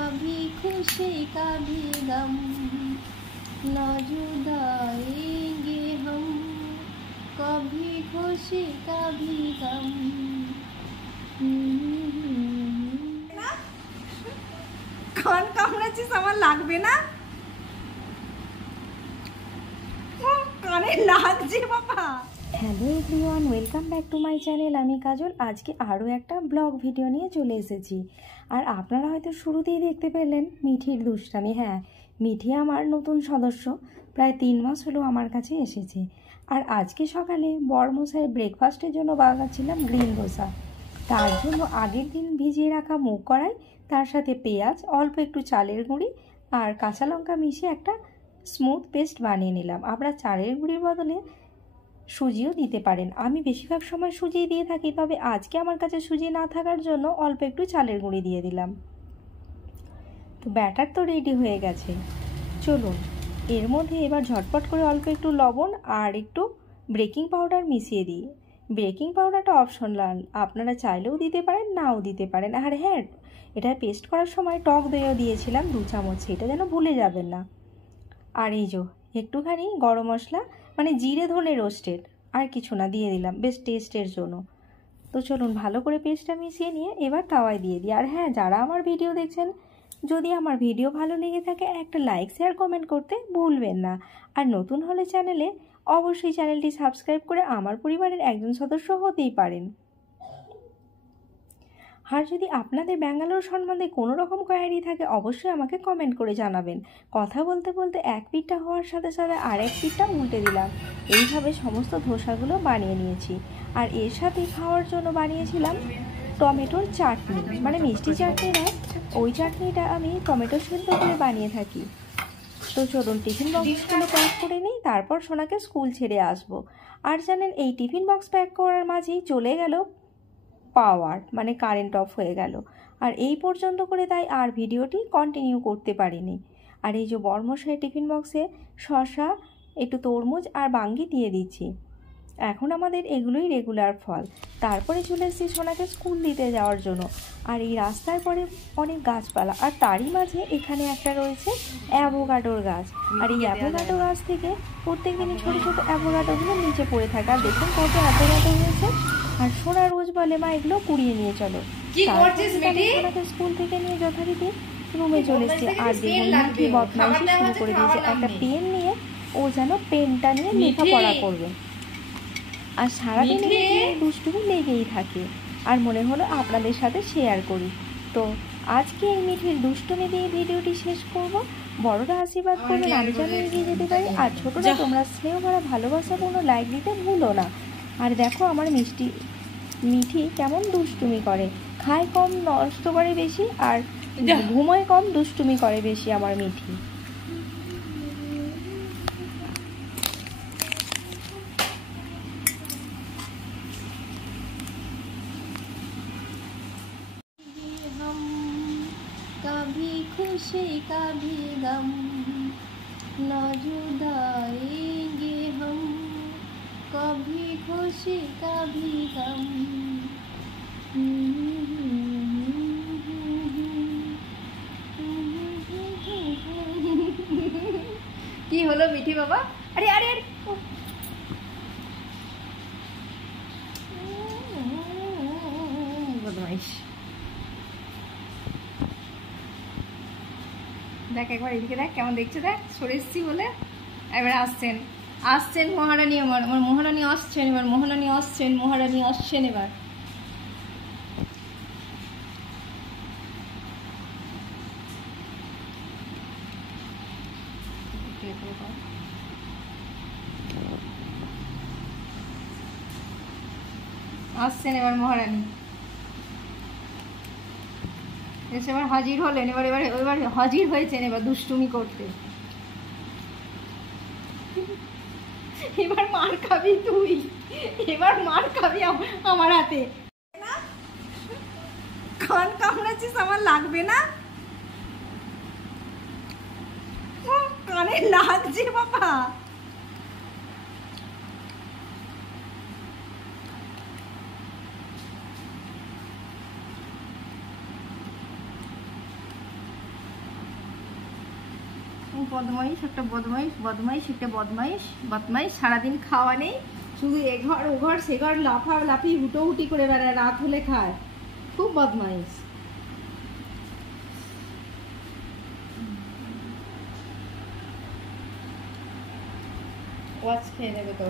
कभी खुशी कभी गम, न जुदाएंगे हम, कभी खुशी कभी गम। কান কামড়াচ্ছিস, আমার লাগবে না? কানে লাগছে বাবা। Hello everyone, welcome back to my channel. আমি কাজল। আজকে আরও একটা ব্লগ ভিডিও নিয়ে চলে এসেছি। আর আপনারা হয়তো শুরুতেই দেখতে পেলেন মিঠির দুষ্টামি। হ্যাঁ, মিঠি আমার নতুন সদস্য, প্রায় 3 মাস হলো আমার কাছে এসেছে। আর আজকে সকালে বড়মশাই ব্রেকফাস্টের জন্য বানাচ্ছিলাম গ্রিন ধোসা। তার জন্য আগের দিন ভিজিয়ে রাখা মুগ কড়াই, তার সাথে পেঁয়াজ, অল্প একটু চালের গুঁড়ি আর কাঁচা লঙ্কা মিশিয়ে একটা স্মুথ পেস্ট বানিয়ে নিলাম। আপনারা চালের গুঁড়ির বদলে সুজিও দিতে পারেন। আমি বেশিরভাগ সময় সুজি দিয়ে থাকি, তবে আজকে আমার কাছে সুজি না থাকার জন্য অল্প একটু চালের গুঁড়ি দিয়ে দিলাম। তো ব্যাটার তো রেডি হয়ে গেছে। চলুন এর মধ্যে এবার ঝটপট করে অল্প একটু লবণ আর একটু বেকিং পাউডার মিশিয়ে দিই। বেকিং পাউডারটা অপশনাল, আপনারা চাইলেও দিতে পারেন, নাও দিতে পারেন। আর হ্যাঁ, এটা পেস্ট করার সময় টক দইও দিয়েছিলাম 2 চামচ, সেটা যেন ভুলে যাবেন না। আর এই যে একটুখানি গরম মশলা, মানে জিরে ধনে রোস্টেড, আর কিছু না, দিয়ে দিলাম বেশ টেস্টের জন্য। তো চলুন ভালো করে পেস্টটা মিশিয়ে নিয়ে এবার তাওয়ায় দিয়ে দিই। আর হ্যাঁ, যারা আমার ভিডিও দেখছেন, যদি আমার ভিডিও ভালো লেগে থাকে একটা লাইক শেয়ার কমেন্ট করতে ভুলবেন না। আর নতুন হলে চ্যানেলে অবশ্যই চ্যানেলটি সাবস্ক্রাইব করে আমার পরিবারের একজন সদস্য হতেই পারেন। আর যদি আপনাদের ব্যাঙ্গালোর সম্বন্ধে কোনো রকম কোয়ারি থাকে অবশ্যই আমাকে কমেন্ট করে জানাবেন। কথা বলতে বলতে এক পিঠটা হওয়ার সাথে সাথে আরেক পিঠটা উল্টে দিলাম। এইভাবে সমস্ত ধোসাগুলো বানিয়ে নিয়েছি। আর এর সাথে খাওয়ার জন্য বানিয়েছিলাম টমেটোর চাটনি, মানে মিষ্টি চাটনি নয়, ওই চাটনিটা আমি টমেটো সেদ্ধ করে বানিয়ে থাকি। তো চলুন টিফিন বক্সগুলো প্যাক করে নিই, তারপর সোনাকে স্কুল ছেড়ে আসবো। আর জানেন, এই টিফিন বক্স প্যাক করার মাঝেই চলে গেল পাওয়ার, মানে কারেন্ট অফ হয়ে গেল। আর এই পর্যন্ত করে তাই আর ভিডিওটি কন্টিনিউ করতে পারিনি। আর এই যে বড়মশাই টিফিন বক্সে শসা, একটু তরমুজ আর বাঙ্গি দিয়ে দিচ্ছি। এখন আমাদের এগুলোই রেগুলার ফল। তারপরে চলে এসেছি সোনাকে স্কুল দিতে যাওয়ার জন্য। আর এই রাস্তার পরে অনেক গাছপালা, আর তারই মাঝে এখানে একটা রয়েছে অ্যাভোকাডোর গাছ। আর এই অ্যাভোকাডো গাছ থেকে প্রত্যেক দিনই ছোটো ছোটো অ্যাভোকাডোগুলো নিচে পড়ে থাকে। আর দেখুন কত অ্যাভোকাডো হয়েছে। আর সোনা রোজ বলে, মা এগুলো কুড়িয়ে নিয়ে চলো। সোনাকে স্কুল থেকে নিয়ে যথারীতি রুমে চলে এসেছি। আর দেখুন মিঠি বদমাইশি শুরু করে দিয়েছে। একটা পেন নিয়ে ও যেন পেনটা নিয়ে লেখাপড়া করবে। আর সারাদিন দুষ্টুমি লেগেই থাকে। আর মনে হলো আপনাদের সাথে শেয়ার করি। তো আজকে এই মিঠির দুষ্টুমি দিয়ে ভিডিওটি শেষ করব। বড়রা আশীর্বাদ করবেন আমি যেন এগিয়ে যেতে পারি। আর ছোটরা তোমরা স্নেহ ভরা ভালোবাসাপূর্ণ লাইক দিতে ভুলো না। আর দেখো আমার মিঠি কেমন দুষ্টুমি করে, খায় কম, নষ্ট করে বেশি, আর ঘুমোয় কম, দুষ্টুমি করে বেশি আমার মিঠি। कभी खुशी कभी गम, न जुदाएंगे हम, कभी खुशी कभी गम। কি হলো মিঠি বাবা? আরে আরে আরে, বদমাইশ। দেখ একবার এদিকে দেখ, কেমন দেখছে দেখ, সরে এসছি বলে। এবার আসছেন আসছেন মহারানী, আমার মহারানী আসছেন এবার, মহারানী আসছেন, মহারানী আসছেন এবার। আসছেন এবার মহারানী, এসে এবার হাজির হলেন। এবার এবার এবার হাজির হয়েছেন এবার দুষ্টুমি করতে। এবার মার খাবি তুই, এবার মার খাবি আমার হাতে। কান কামড়াচ্ছিস, আমার লাগবে না? কানে লাগছে বাবা। বদমাইশ একটা বদমাইশ বদমাইশ একটা বদমাইশ বদমাইশ, সারাদিন খাওয়া নেই, শুধু এ ঘর ও ঘর সে ঘর লাফি হুটোহুটি করে বেড়ায়, রাত হলে খায়, খুব বদমাইশ। ওয়াচ খেয়ে নেবে তো।